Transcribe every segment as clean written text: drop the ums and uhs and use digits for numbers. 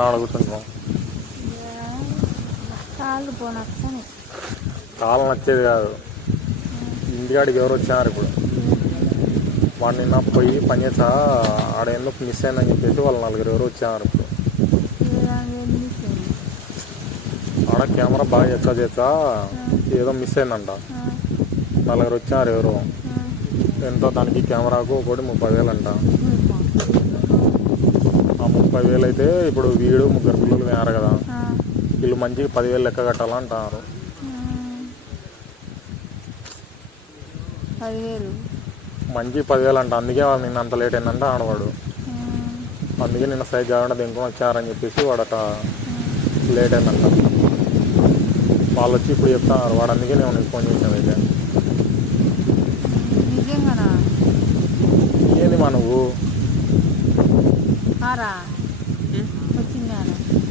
ఏడ కూర్చుంటాం. కాలు నచ్చేది కాదు. ఇంటికాడికి ఎవరు వచ్చారు ఇప్పుడు. వాడు నిన్న పోయి పని చేసా ఆడ ఎందుకు మిస్ అయిందని చెప్పేసి వాళ్ళు నలుగురు ఎవరు వచ్చారు ఇప్పుడు. ఆడ కెమెరా బాగా చేస్తా ఏదో మిస్ అయిందంట. నలుగురు వచ్చారు ఎవరు. ఎంతో దానికి కెమెరాకు ఒకటి 30,000 అంట. ఆ 30,000 అయితే ఇప్పుడు వీడు 3 పిల్లలు వేయారు కదా, వీళ్ళు మంచిగా 10,000 లెక్క కట్టాలంటారు. మంచి 10,000 అంట. అందుకే వాళ్ళు నిన్న అంత లేట్ అయిందంట ఆడవాడు. అందుకే నిన్న సైజ్ కాకుండా దింకొని వచ్చారని చెప్పేసి వాడట లేట్ అయిందంట. వాళ్ళు వచ్చి ఇప్పుడు చెప్తారు వాడు. అందుకే నేను నీకు ఫోన్ చేసాను. అయితే ఏంది మా నువ్వు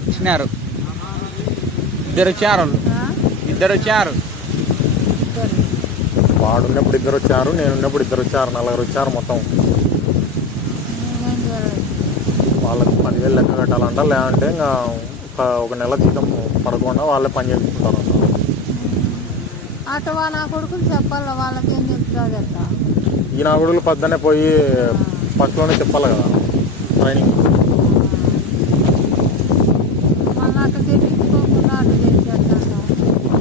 వచ్చినారు ఇద్దరు వచ్చారు. వాడు ఉన్నప్పుడు ఇద్దరు వచ్చారు, నేను ఉన్నప్పుడు ఇద్దరు వచ్చారు, నలుగురు వచ్చారు మొత్తం. వాళ్ళకి 10,000 లెక్క కట్టాలంట. లేదంటే ఇంకా ఒక నెల జీతం పడకుండా వాళ్ళే పని చేసుకుంటారు. అటు నా కొడుకులు చెప్పాలి, వాళ్ళకి ఏం చెప్తారు. ఈ నా కొడుకులు పొద్దున్నే పోయి ఫస్ట్లోనే చెప్పాలి కదా ట్రైనింగ్.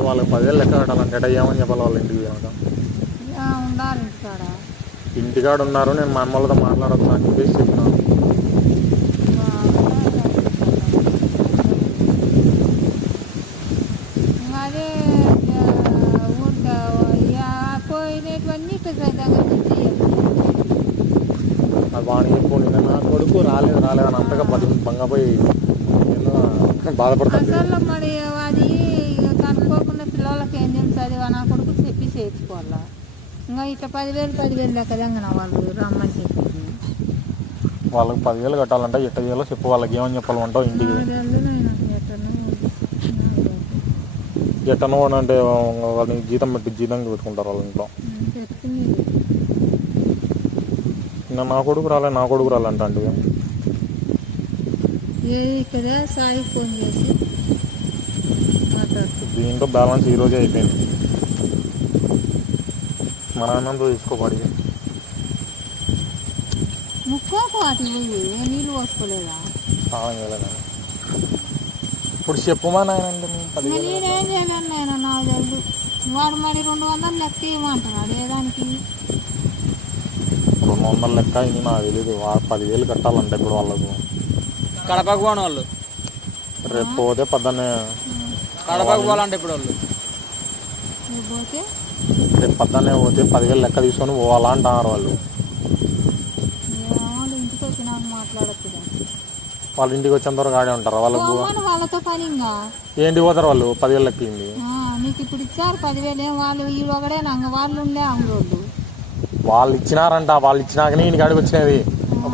వాళ్ళకి 10,000 లెక్క కట్టాలంటే ఎట ఏమని చెప్పాలి వాళ్ళ ఇంటికి పోయినాక. ఉండాలి ఇంటికాడ ఉన్నారు, నేను మా అమ్మలతో మాట్లాడొద్దు అని చెప్పేసి చెప్పినాను. అదే పోయినటువన్నీ అది వాడిని చెప్పుకోండి. నా కొడుకు రాలేదు అని అంతగా బంగపోయి బాధపడతాను. అసలు మరి అది కనుక్కోకుండా పిల్లలకి ఏం తెలుస్తుంది. నా కొడుకు చెప్పి చేర్చుకోవాలా. ఇంకా ఇట్లా 10,000 లెక్కదంగా వాళ్ళు రమ్మని చెప్పి వాళ్ళకి 10,000 కట్టాలంటే ఎట్ట చేయాలో చెప్పు. వాళ్ళకి ఏమని చెప్పాలంటావు ఇంటికి ఎట్టనో అంటే వాళ్ళని జీతం పెట్టుకుంటారు వాళ్ళ ఇంట్లో. నా కొడుకు రాలేంట అంటే దీంట్లో బ్యాలెన్స్ ఈరోజే అయిపోయింది. మన నాన్నంతో తీసుకోబడి నీళ్ళు పోసుకోలేదా ఇప్పుడు చెప్పమా నాయనండి. నేనేం చేయలేను నాయన, నాకు తెలుసు. వాడు మరి 200 లెక్క ఇవ్వమంటున్నాడు. ఏదానికి 200 లెక్క అయింది నాకు తెలీదు. 10,000 కట్టాలంటే ఇప్పుడు వాళ్ళకు. కడపకు పోను వాళ్ళు రేపు పోతే పొద్దున్నే కడపకు పోవాలంటే ఇప్పుడు వాళ్ళు రేపు పొద్దున్నే పోతే 10,000 లెక్క తీసుకొని పోవాలా అంటున్నారు వాళ్ళు. ఇంటికి వచ్చి నాకు మాట్లాడచ్చు. వాళ్ళ ఇంటికి వచ్చేంత వరకు ఆడే ఉంటారు. వాళ్ళకు వాళ్ళతో పని ఇంకా ఏంటి పోతారు వాళ్ళు. 10,000 లెక్కింది నీకు ఇప్పుడు ఇచ్చారు 10,000. వాళ్ళు ఈ ఒకడే వాళ్ళు ఉండే అంగోళ్ళు వాళ్ళు ఇచ్చినారంట. వాళ్ళు ఇచ్చినాకనే ఈయనకి అడిగి వచ్చినది.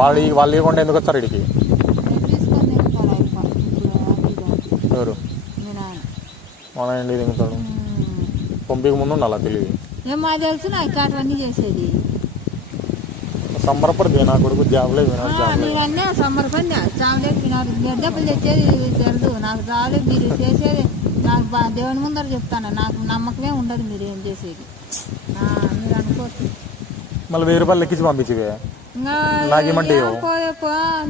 వాళ్ళు ఇవ్వకుండా ఎందుకు వచ్చారు ఇడికి? ఎవరు మన ఇంటికి దిగుతాడు. పంపిక ముందు ఉండాలి తెలియదు. ఏమో తెలుసు నాకు ఇట్లాంటివన్నీ చేసేది. సంబరపడదు నా కొడుకు జాబ్లే మీరన్నీ సంబరపడి చావలేదు వినారు. దెబ్బలు తెచ్చేది తెలుసు నాకు రాలేదు. మీరు చేసేది నాకు దేవుని ముందర చెప్తాను. నాకు నమ్మకమే ఉండదు మీరు ఏం చేసేది. మీరు అనుకోవచ్చు. మళ్ళీ 1,000 రూపాయలు లెక్కించి పంపించేవే నాకేమంటే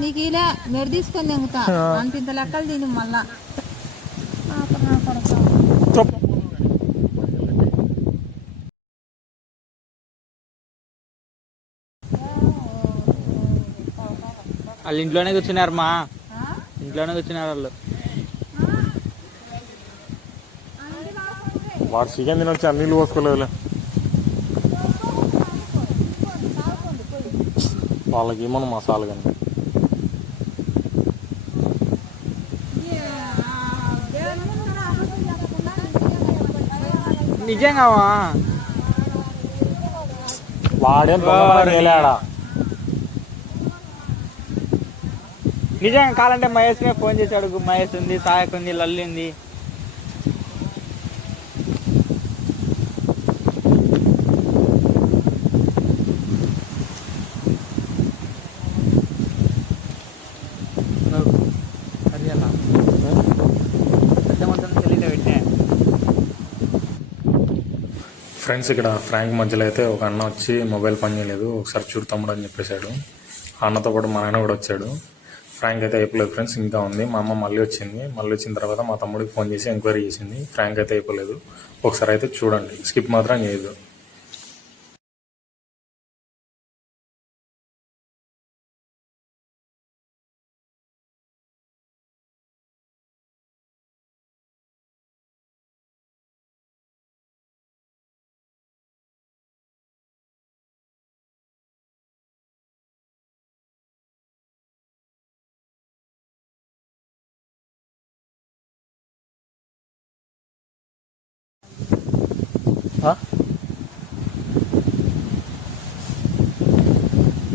నీకు ఇలా మీరు తీసుకొని దిగుతా అంత ఇంత లెక్కలు తిని మళ్ళా వాళ్ళు ఇంట్లోనే కూర్చున్నారు. ఇంట్లోనే కూర్చున్నారు వాళ్ళు. వాడు చికెన్ తినొచ్చి నీళ్ళు పోసుకోలేదు. వాళ్ళకి ఏమన్నా మసాలా కానీ నిజంగా వాడేం తొందరగా నిజంగా కావాలంటే మహేష్కే ఫోన్ చేశాడు. మహేష్ ఉంది, సాయక్ ఉంది, లల్లి ఉంది. హరియానా ఫ్రెండ్స్ ఇక్కడ ఫ్రాంక్ మధ్యలో అయితే ఒక అన్న వచ్చి మొబైల్ పని చేయలేదు, ఒకసారి చూడు తమ్ముడు అని చెప్పేశాడు. ఆ అన్నతో పాటు మా నాయన కూడా వచ్చాడు. ఫ్రాంక్ అయితే అయిపోలేదు ఫ్రెండ్స్, ఇంకా ఉంది. మా అమ్మ మళ్ళీ వచ్చింది. మళ్ళీ వచ్చిన తర్వాత మా తమ్ముడికి ఫోన్ చేసి ఎంక్వైరీ చేసింది. ఫ్రాంక్ అయితే అయిపోలేదు, ఒకసారి అయితే చూడండి, స్కిప్ మాత్రం చేయదు.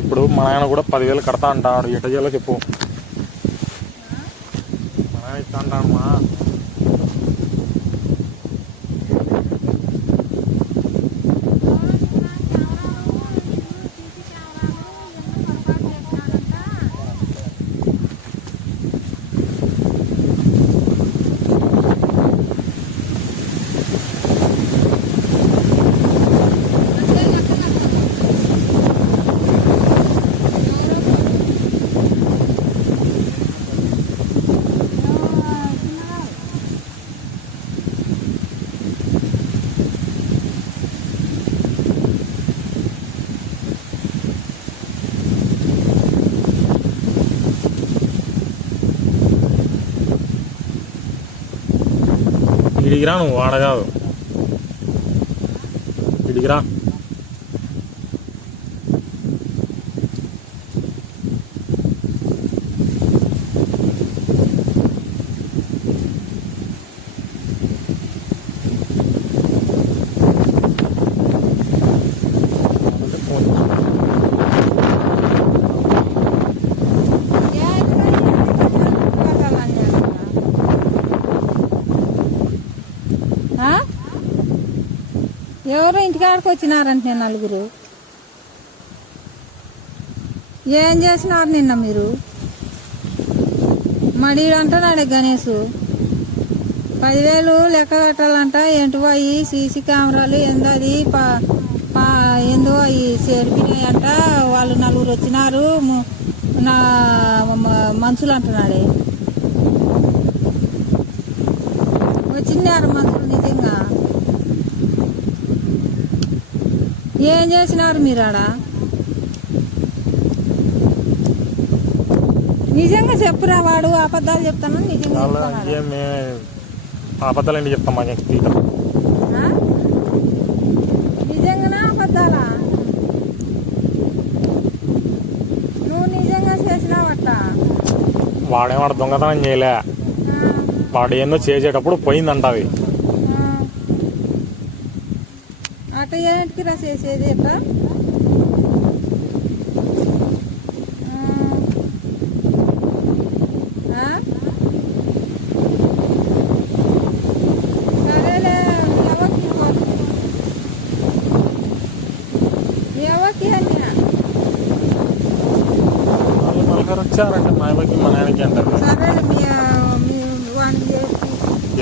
ఇప్పుడు మా నాయన కూడా 10,000 కడతా అంటాడు, ఎట చేయాలో చెప్పు. మా నాయన ఇస్తా అంటాడు. మా ఇడిగిరా, నువ్వు వాడగాదు, ఇడిగిరా. ఎవరు ఇంటికాడికి వచ్చినారంటే నలుగురు. ఏం చేసినారు నిన్న మీరు? మడి అంటున్నాడే గణేష్ 10,000 లెక్క కట్టాలంట. ఏంటో అవి సీసీ కెమెరాలు ఏందో అది ఏందో అవి చేరిపినాయంట. వాళ్ళు నలుగురు వచ్చినారు నా మనుషులు అంటున్నాడే. వచ్చినారు మనుషులు నిజంగా. ఏం చేసినారు మీరు ఆడ? నిజంగా చెప్పురా, వాడు అబద్ధాలు చెప్తాను. నిజంగా అబద్ధాలు ఏంటి చెప్తాం, నిజంగానా అబద్ధాలా? నువ్వు నిజంగా చేసినావట. వాడేవాడు దొంగతనం చేయలే, వాడు ఏందో చేసేటప్పుడు పోయిందంట అది. అట్ట ఏంటికి రా చేసేది? ఎట్లా సరేలే, ఎవరికి నలుగురు వచ్చారంటే మా అమ్మకి మా నాయనకి అంటారు. సరేలే, వాడికి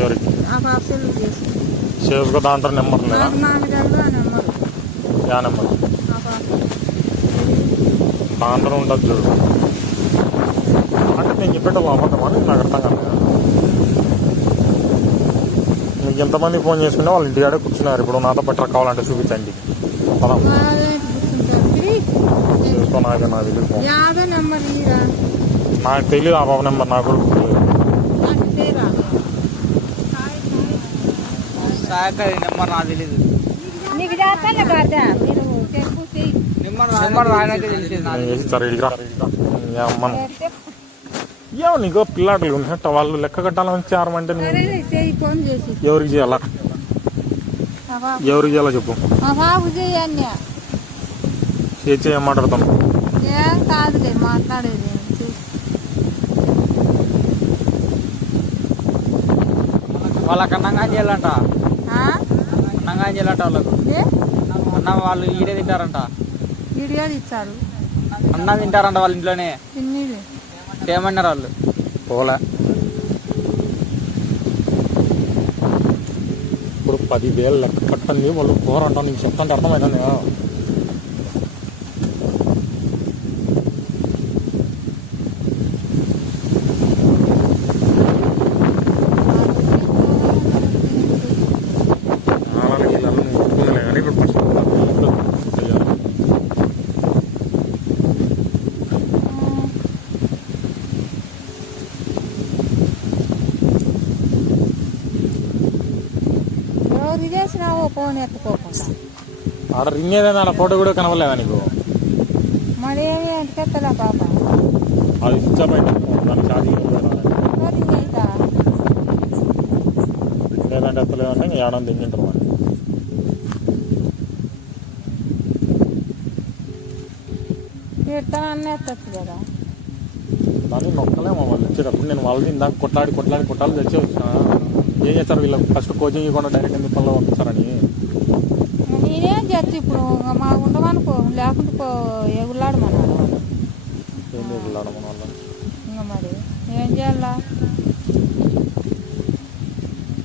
ఎవరికి ఆ పాపలు చేసి సేఫ్గా దాంట్లో నెంబర్ లేదా? యా నెంబర్ దాంట్లో ఉండదు చూడు. అంటే నేను చెప్పేటప్పుడు అబద్ధమా నాకు అర్థం కాదు. మీకు ఎంతమంది ఫోన్ చేసుకుంటే వాళ్ళు ఇంటికాడే కూర్చున్నారు. ఇప్పుడు నాతో పట్టు కావాలంటే చూపించండి. పదం నాకు తెలియదు ఆ బాబు నెంబర్, నాకు కూడా నెంబర్ నాకు తెలీదు. ఏమో నీకు పిల్లాటలు ఉన్నట్టు వాళ్ళు లెక్క కట్టాలని చారమంటే ఎవరికి చేయాలా? ఎవరికి చేయాలో చెప్పు. ఏం మాట్లాడతాం? ఏం కాదులే మాట్లాడేది. వాళ్ళకి అన్నంగా చేయాలంట, అన్నంగా చేయాలంట వాళ్ళకు. అన్నం వాళ్ళు ఈడే తింటారంట. ఈడియా ఇచ్చారు, అన్నం తింటారంట వాళ్ళ ఇంట్లోనే. ఏమన్నారు వాళ్ళు? పోలే ఇప్పుడు 10,000 లెక్క కట్టండి వాళ్ళు కూర అంటాం నీకు చెప్తాంటే అర్థమవుతుంది కదా. నాలుగు ఇళ్ళలో నువ్వు ఒప్పుకోలే కానీ ఇప్పుడు ఫస్ట్ ఎవరు చేసినావో ఫోన్ ఎత్తుకోకుండా ఆడ రింగ్ ఏదైనా ఆడ ఫోటో కూడా కనవలేదా నీకు? మరి ఏమి ఎత్తుకెత్తలే పాప అది స్విచ్ ఆఫ్ అయింది దాని ఛార్జింగ్ రింగ్ అవుతా లేదంటే ఎత్తలేదంటే ఇంకా ఏడాది దింగింటారు మరి. తీర్థం అన్నీ ఎత్తచ్చు కదా. దాన్ని నొక్కలేమో వాళ్ళు వచ్చేటప్పుడు నేను వాళ్ళని ఇందాక కొట్లాడి తెచ్చి వచ్చిన ఏం చేస్తారు వీళ్ళు ఫస్ట్ కోచింగ్ ఇవ్వకుండా డైరెక్ట్ ఎందుకు పనిలో పంపిస్తారని. నేనేం చేస్తా ఇప్పుడు మాకు ఉండమనుకో లేకుంటే ఎగులాడమన్నాడు వాళ్ళు. ఏం చేయాలి మన వాళ్ళు ఇంకా మరి ఏం చేయాలా?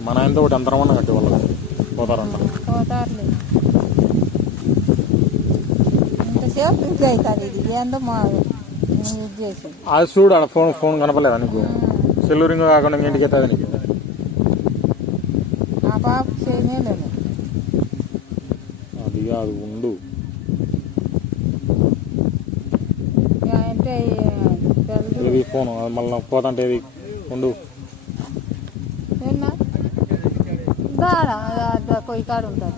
మన ఆయనతో ఒకటి అంతరమన్నా కట్టి వాళ్ళు పోతారంట. పోతారులే ఇంతసేపు ఇంట్లో అవుతుంది ఇది ఏందో మా ఇది చేసి అది చూడు ఆడ ఫోన్ కనపలేదా నీకు? సెల్లు రింగ్ కాకుండా ఇంటికి అవుతుంది నీకు. ఆ పాప చేయలేదు అది కాదు ఉండు అంటే ఇది ఫోన్ మళ్ళీ పోతాంటే ఇది ఉండు. ఏనా కొయ్యి కాడు ఉంటారు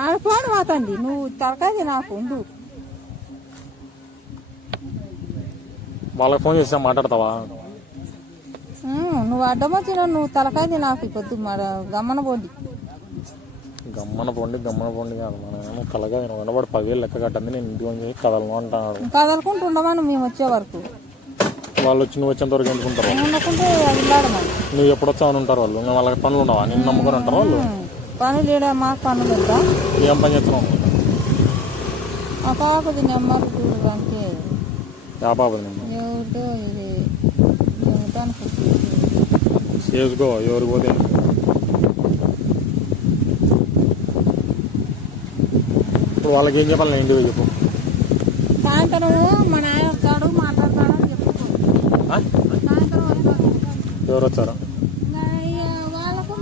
ఆడిపోడు మాతండి నువ్వు తరకాది నాకు ఉండు. వాళ్ళకి ఫోన్ చేసి మాట్లాడతావా? నువ్వు అడ్డం వచ్చినా నువ్వు తలకాయది నాకు పొద్దు గమ్మన పోండి గమ్మన పోండి కాదు మనం కలగా వినబడి 10,000 లెక్క కట్టండి నేను ఇంటికి వచ్చి కదలను అంటున్నాడు. కదలుకుంటుండమని మేము వచ్చే వరకు వాళ్ళు వచ్చి నువ్వు వచ్చేంత వరకు ఎందుకుంటారు? ఉండకుంటే వెళ్ళాడమని నువ్వు ఎప్పుడు వచ్చావని ఉంటారు వాళ్ళు. ఇంకా వాళ్ళకి పనులు ఉండవా? నేను నమ్ముకొని ఉంటారు వాళ్ళు. పనులు లేడా మాకు పనులు వద్దా? ఏం పని చేస్తున్నావు? ఆ పాపది నెమ్మది చూడడానికి వ్యాపారం ఎవరితో ఇది ఏమిటానికి చేసుకో ఎవరికి పోతే. ఇప్పుడు వాళ్ళకి ఏం చెప్పాలి? నేను ఇంటికి చెప్పు. సాయంత్రం మా నాయన వస్తాడు మాట్లాడతాడని చెప్పు. సాయంత్రం వస్తాడు. ఎవరు వచ్చారు? వాళ్ళకు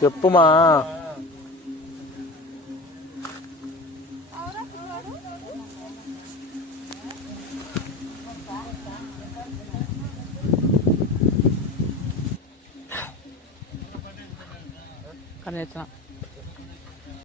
చెప్పుమా. కానీ